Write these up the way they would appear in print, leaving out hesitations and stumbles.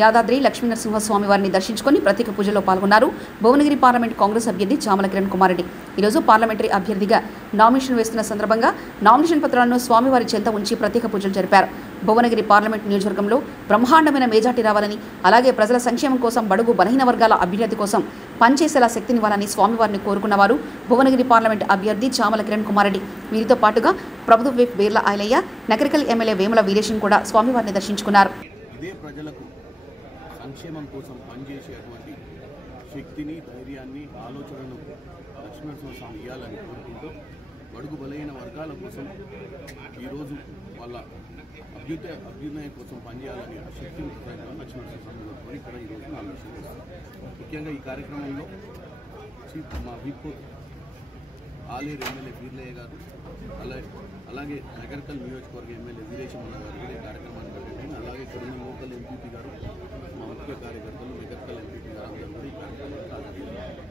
యాదాద్రి లక్ష్మీనరసింహస్వామి వారిని దర్శించుకుని ప్రత్యేక పూజలో పాల్గొన్నారు. భువనగిరి పార్లమెంట్ కాంగ్రెస్ అభ్యర్థి చామల కిరణ్ కుమార్ రెడ్డి ఈరోజు పార్లమెంటరీ అభ్యర్థిగా నామినేషన్ వేస్తున్న సందర్భంగా నామినేషన్ పత్రాలను స్వామివారి చెంత ఉంచి ప్రత్యేక పూజలు జరిపారు. భువనగిరి పార్లమెంట్ నియోజకవర్గంలో బ్రహ్మాండమైన మెజార్టీ రావాలని, అలాగే ప్రజల సంక్షేమం కోసం బడుగు బలహీన వర్గాల అభ్యున్నతి కోసం పనిచేసేలా శక్తినివ్వాలని స్వామివారిని కోరుకున్నవారు భువనగిరి పార్లమెంట్ అభ్యర్థి చామల కిరణ్ కుమార్ రెడ్డి. వీరితో పాటుగా ప్రభుత్వ విప్ బీర్ల ఐలయ్య, నకరికల్ ఎమ్మెల్యే వేముల వీరేశన్ కూడా స్వామివారిని దర్శించుకున్నారు. ఇదే ప్రజలకు సంక్షేమం కోసం పనిచేసేటువంటి శక్తిని, ధైర్యాన్ని, ఆలోచనను లక్ష్మీనరసింహస్వామి ఇవ్వాలని కోరుకుంటూ బడుగు బలైన వర్గాల కోసం ఈరోజు వాళ్ళ అభ్యున్నయం కోసం పనిచేయాలని ఆ శక్తిని లక్ష్మీనరసింహస్వామి కోరుకొని ఇక్కడ ఈరోజు నామినేషన్ చేస్తారు. ముఖ్యంగా ఈ కార్యక్రమంలో మా విప్ ఆలేరు ఎమ్మెల్యే బీర్లయ్య గారు, అలాగే నగర్కల్ నియోజకవర్గ ఎమ్మెల్యే వీరేశం గారు కూడా ఈ కార్యక్రమాన్ని పెట్టండి. అలాగే ఇక్కడ ఉన్న లోకల్ ఎంపీపీ గారు, మా ముఖ్య కార్యకర్తలు నగర్కల్ ఎంపీపీ గారు అందరూ కూడా ఈ కార్యక్రమాన్ని హాజరయ్యారు.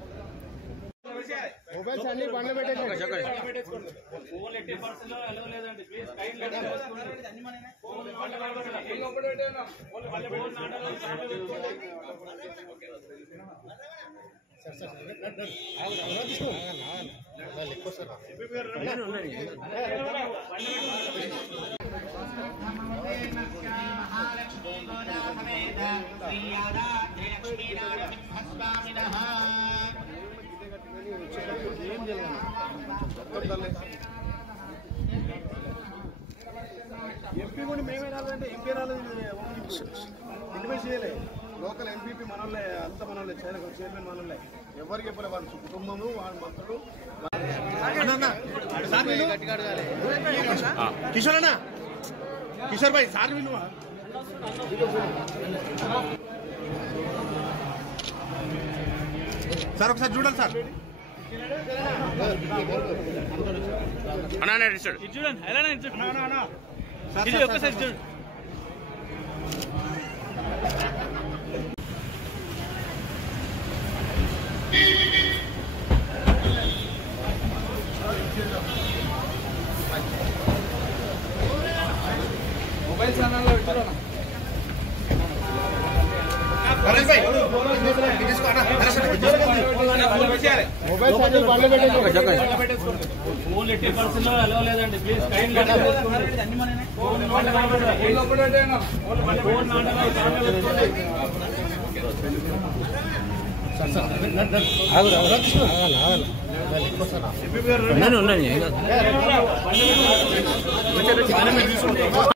ఎంపీ కూడా మేమే రాలంటే ఎంపీ రాలేదు, ఇంటిమేట్ చేయలేదు. లోకల్ ఎంపీపీ మనోళ్ళే, అంత మనోళ్ళే, చైర్మన్ మనోళ్ళే, ఎవరికి చెప్పలే. వాళ్ళ కుటుంబము, వాళ్ళ మంత్రులు. కిషోర్ అన్నా, కిషోర్ భాయ్ సార్ విలువ సార్ ఒకసారి చూడాలి సార్. చూడండి ఒకసారి చూడండి. మొబైల్ ఛానల్లో చూడనా